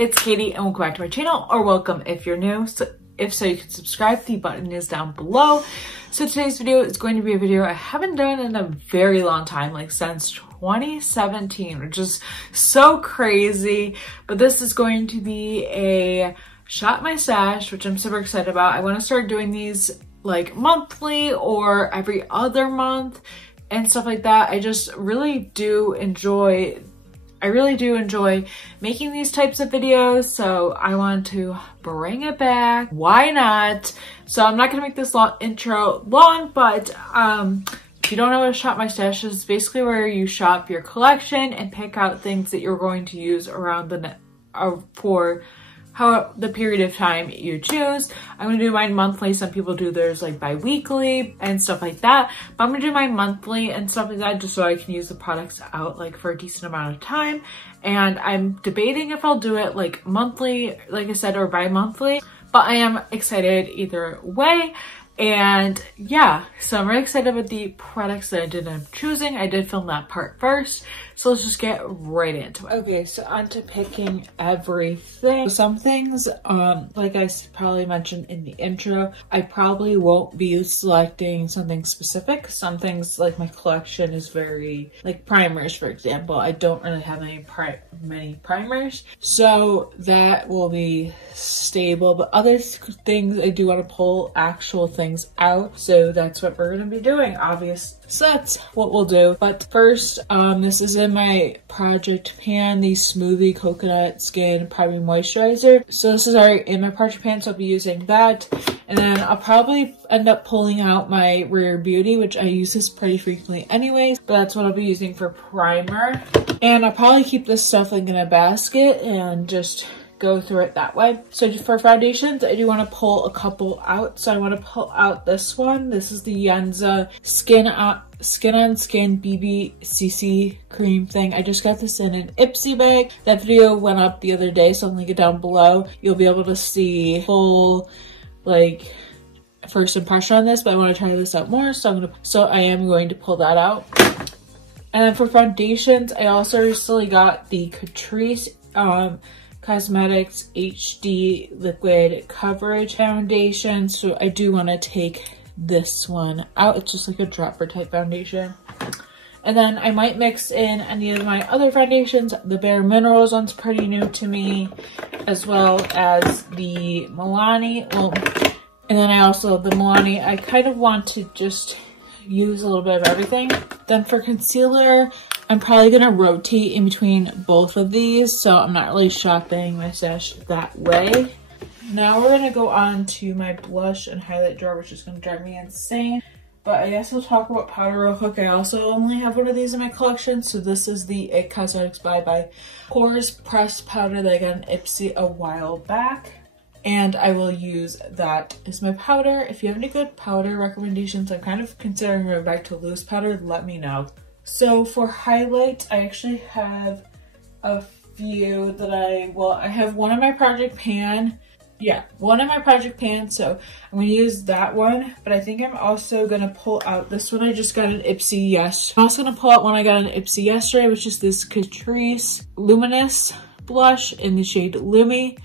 it's Katie and welcome back to my channel, or welcome if you're new. So if so, you can subscribe. The button is down below. So today's video is going to be a video I haven't done in a very long time, like since 2017, which is so crazy. But this is going to be a Shop My Stash, which I'm super excited about. I want to start doing these like monthly or every other month and stuff like that. I just really do enjoy making these types of videos, so I want to bring it back. Why not? So I'm not gonna make this intro long, but if you don't know what Shop My Stash is, it's basically where you shop your collection and pick out things that you're going to use around for the period of time you choose. I'm gonna do mine monthly. Some people do theirs like bi-weekly and stuff like that, but I'm gonna do mine monthly and stuff like that just so I can use the products out like for a decent amount of time. And I'm debating if I'll do it like monthly, like I said, or bi-monthly, but I am excited either way. And yeah, so I'm really excited about the products that I ended up choosing. I did film that part first, so let's just get right into it. Okay, so on to picking everything. Some things, like I probably mentioned in the intro, I probably won't be selecting something specific. Some things, like my collection is very, like primers, for example. I don't really have many primers, so that will be stable. But other things, I do want to pull actual things out, so that's what we're going to be doing, obvious. So that's what we'll do. But first, this is in my project pan, the Smoothie Coconut Skin Priming Moisturizer. So this is already in my project pan, so I'll be using that. And then I'll probably end up pulling out my Rare Beauty, which I use this pretty frequently anyways, but that's what I'll be using for primer. And I'll probably keep this stuff like in a basket and just go through it that way. So for foundations, I do want to pull a couple out. So I want to pull out this one. This is the Yenza Skin on Skin BB cream thing. I just got this in an Ipsy bag. That video went up the other day, so I'll link it down below. You'll be able to see full like first impression on this, but I want to try this out more, so I am going to pull that out. And then for foundations, I also recently got the Catrice Cosmetics HD Liquid Coverage Foundation, so I do want to take this one out. It's just like a dropper type foundation. And then I might mix in any of my other foundations. The Bare Minerals one's pretty new to me, as well as the Milani. And then I also, the Milani, I kind of want to just use a little bit of everything. Then for concealer, I'm probably going to rotate in between both of these, so I'm not really shopping my stash that way. Now we're going to go on to my blush and highlight drawer, which is going to drive me insane. But I guess we'll talk about powder real quick. I also only have one of these in my collection, so this is the IT Cosmetics by Pores Pressed Powder that I got in Ipsy a while back. And I will use that as my powder. If you have any good powder recommendations, I'm kind of considering going back to loose powder, let me know. So for highlights, I actually have a few that I have one in my project pan. Yeah, one in my project pan, so I'm going to use that one. But I think I'm also going to pull out this one I just got an Ipsy yesterday. I'm also going to pull out one I got an Ipsy yesterday, which is this Catrice Luminous blush in the shade Lumi.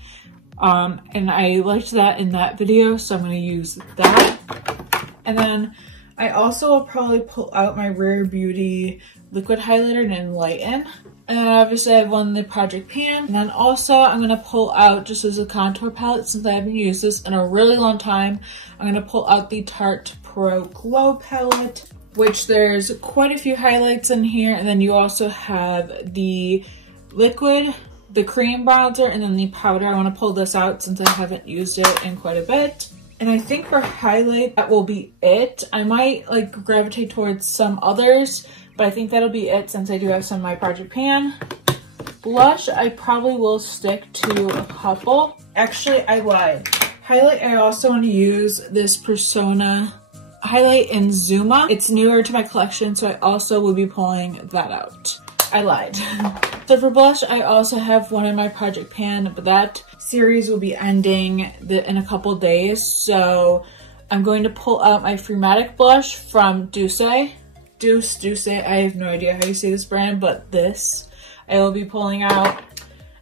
And I liked that in that video, so I'm going to use that. And then I also will probably pull out my Rare Beauty liquid highlighter and enlighten. And then obviously I have one in the project pan. And then also I'm going to pull out, just as a contour palette, since I haven't used this in a really long time, I'm going to pull out the Tarte Pro Glow palette, which there's quite a few highlights in here. And then you also have the liquid, the cream bronzer, and then the powder. I want to pull this out since I haven't used it in quite a bit. And I think for highlight, that will be it. I might like gravitate towards some others, but I think that'll be it since I do have some in my project pan. Blush, I probably will stick to a couple. Actually, I lied. Highlight, I also want to use this Persona highlight in Zuma. It's newer to my collection, so I also will be pulling that out. I lied. So for blush, I also have one in my project pan, but that series will be ending in a couple days. So I'm going to pull out my Freematic blush from Douce. I have no idea how you say this brand, but this I will be pulling out.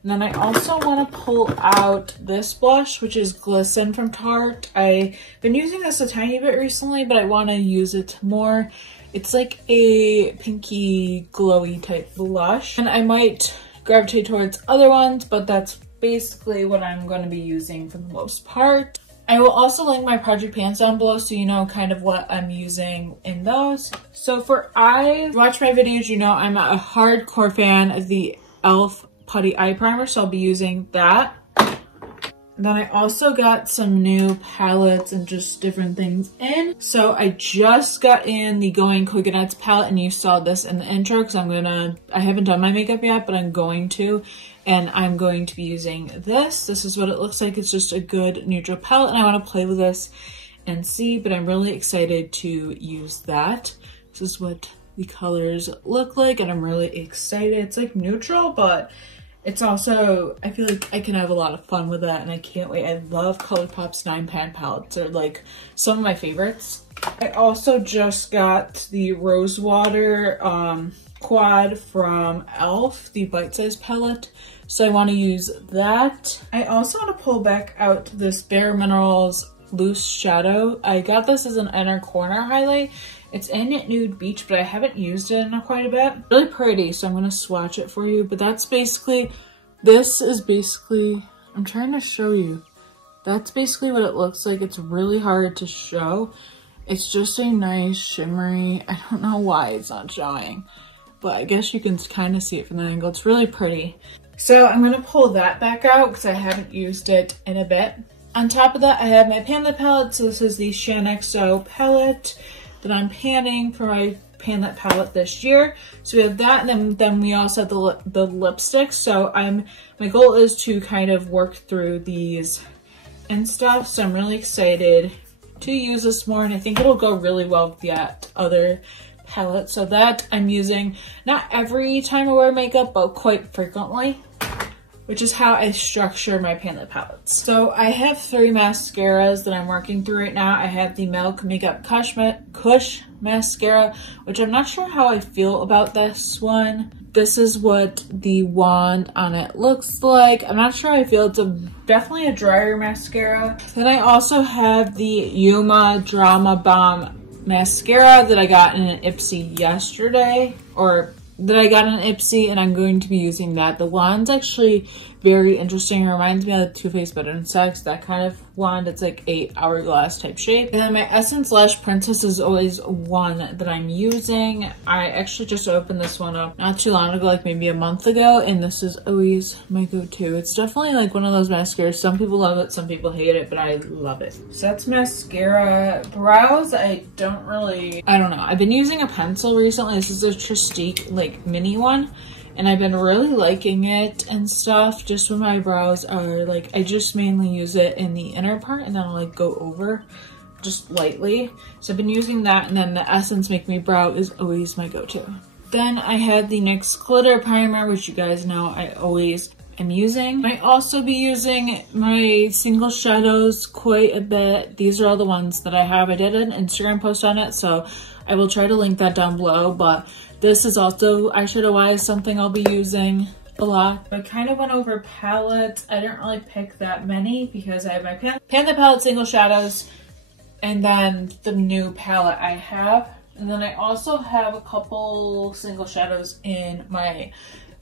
And then I also want to pull out this blush, which is Glisten from Tarte. I've been using this a tiny bit recently, but I want to use it more. It's like a pinky glowy type blush. And I might gravitate towards other ones, but that's basically what I'm going to be using for the most part. I will also link my project pans down below so you know kind of what I'm using in those. So for eyes, watch my videos, you know I'm a hardcore fan of the e.l.f. Putty Eye Primer, so I'll be using that. And then I also got some new palettes and just different things in. So I just got in the Going Coconuts palette, and you saw this in the intro because I haven't done my makeup yet, but I'm going to. And I'm going to be using this. This is what it looks like. It's just a good neutral palette, and I want to play with this and see, but I'm really excited to use that. This is what the colors look like, and I'm really excited. It's like neutral, but it's also, I feel like I can have a lot of fun with that, and I can't wait. I love ColourPop's 9-pan palettes. They're like some of my favorites. I also just got the Rosewater Quad from e.l.f., the Bite Size palette. So I want to use that. I also want to pull back out this Bare Minerals Loose Shadow. I got this as an inner corner highlight. It's in Nude Beach, but I haven't used it in quite a bit. Really pretty, so I'm going to swatch it for you. But that's basically, this is basically, I'm trying to show you. That's basically what it looks like. It's really hard to show. It's just a nice shimmery, I don't know why it's not showing, but I guess you can kind of see it from the angle. It's really pretty. So I'm going to pull that back out because I haven't used it in a bit. On top of that, I have my Pan Lip palette. So this is the Shaaanxo palette that I'm panning for my Pan Lip palette this year. So we have that, and then we also have the lipsticks. So my goal is to kind of work through these and stuff. So I'm really excited to use this more, and I think it'll go really well with the other palette. So that I'm using not every time I wear makeup, but quite frequently, which is how I structure my Pan Lip palettes. So I have 3 mascaras that I'm working through right now. I have the Milk Makeup Kush mascara, which I'm not sure how I feel about this one. This is what the wand on it looks like. I'm not sure how I feel. It's definitely a drier mascara. Then I also have the Yuma Drama Bomb mascara that I got in an Ipsy yesterday, or that I got in an Ipsy, and I'm going to be using that. The wand's actually very interesting. It reminds me of the Too Faced Better Than Sex, that kind of wand. It's like a hourglass type shape. And then my Essence Lash Princess is always one that I'm using. I actually just opened this one up not too long ago, like maybe a month ago, and this is always my go-to. It's definitely like one of those mascaras. Some people love it, some people hate it, but I love it. So that's mascara. Brows, I don't know. I've been using a pencil recently. This is a Trestique like mini one, and I've been really liking it and stuff. Just when my brows are like, I just mainly use it in the inner part, and then I'll like go over just lightly. So I've been using that, and then the Essence Make Me Brow is always my go-to. Then I had the NYX Glitter Primer, which you guys know I always am using. I also be using my single shadows quite a bit. These are all the ones that I have. I did an Instagram post on it, so I will try to link that down below, but this is also eyeshadow-wise something I'll be using a lot. I kind of went over palettes. I didn't really pick that many because I have my Pan Lip palette single shadows, and then the new palette I have. And then I also have a couple single shadows in my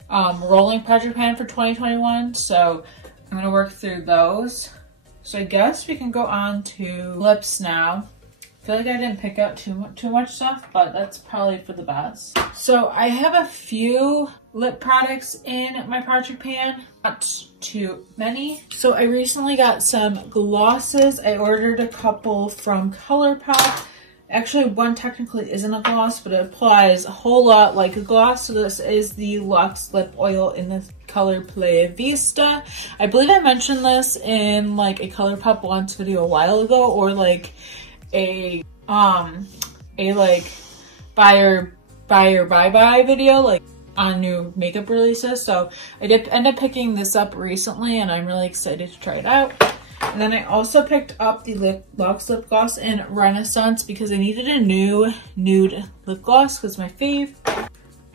rolling project pan for 2021. So I'm gonna work through those. So I guess we can go on to lips now. I feel like I didn't pick out too much stuff, but that's probably for the best. So I have a few lip products in my project pan, not too many. So I recently got some glosses. I ordered a couple from ColourPop. Actually, one technically isn't a gloss, but it applies a whole lot like a gloss. So this is the Luxe Lip Oil in the color Playa Vista. I believe I mentioned this in like a ColourPop launch video a while ago, or like a like buy or bye video, like on new makeup releases. So I did end up picking this up recently, and I'm really excited to try it out. And then I also picked up the Luxe Lip Gloss in Renaissance because I needed a new nude lip gloss because my fave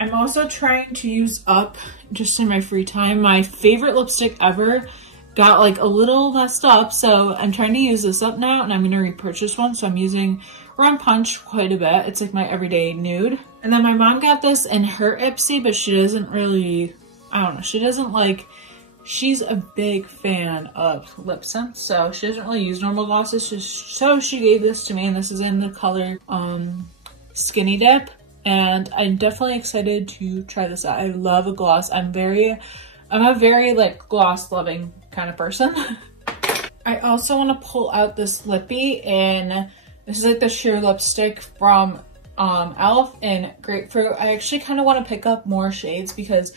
I'm also trying to use up, just in my free time, my favorite lipstick ever. Got like a little messed up, so I'm trying to use this up now, and I'm gonna repurchase one. So I'm using Rum Punch quite a bit. It's like my everyday nude. And then my mom got this in her Ipsy, but she doesn't really, I don't know, she doesn't like, she's a big fan of lip scents, so she doesn't really use normal glosses, so she gave this to me, and this is in the color Skinny Dip, and I'm definitely excited to try this out. I love a gloss. I'm a very like gloss loving kind of person. I also want to pull out this lippy, and this is like the sheer lipstick from e.l.f. in Grapefruit. I actually kind of want to pick up more shades because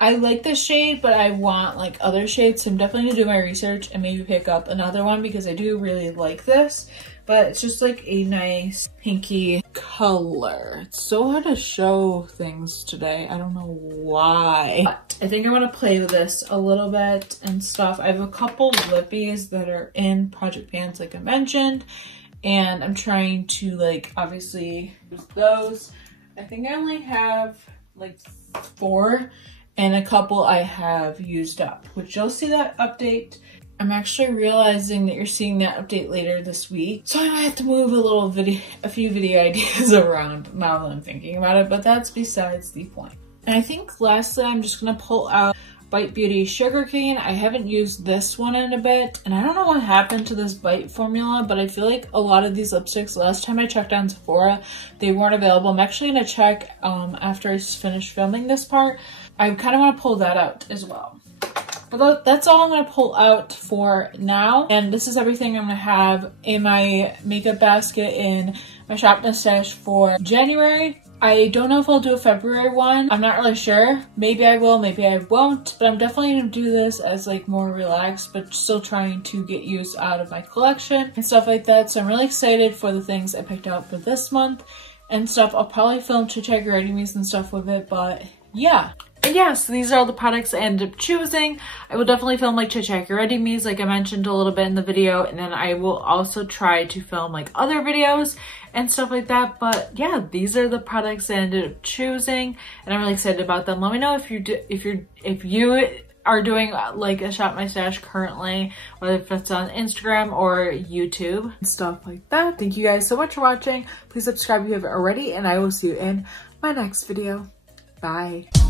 I like this shade, but I want like other shades, so I'm definitely gonna do my research and maybe pick up another one because I do really like this. But it's just like a nice pinky color. It's so hard to show things today. I don't know why. But I think I want to play with this a little bit and stuff. I have a couple lippies that are in Project Pants like I mentioned. And I'm trying to like obviously use those. I think I only have like 4. And a couple I have used up, which you'll see that update. I'm actually realizing that you're seeing that update later this week. So I might have to move a few video ideas around now that I'm thinking about it, but that's besides the point. And I think lastly, I'm just gonna pull out Bite Beauty Sugarcane. I haven't used this one in a bit, and I don't know what happened to this Bite formula, but I feel like a lot of these lipsticks, last time I checked on Sephora, they weren't available. I'm actually gonna check after I finish filming this part. I kind of want to pull that out as well. But that's all I'm going to pull out for now. And this is everything I'm going to have in my makeup basket in my Shop My Stash for January. I don't know if I'll do a February one. I'm not really sure. Maybe I will, maybe I won't. But I'm definitely going to do this as like more relaxed, but still trying to get use out of my collection and stuff like that. So I'm really excited for the things I picked out for this month and stuff. I'll probably film Chit Chat Ready Me's and stuff with it, but yeah. And yeah, so these are all the products I ended up choosing. I will definitely film like Chit Chat Ready Me's like I mentioned a little bit in the video, and then I will also try to film like other videos and stuff like that. But yeah, these are the products I ended up choosing, and I'm really excited about them. Let me know if you are doing like a Shop My Stash currently, whether it's on Instagram or YouTube and stuff like that. Thank you guys so much for watching. Please subscribe if you haven't already, and I will see you in my next video. Bye.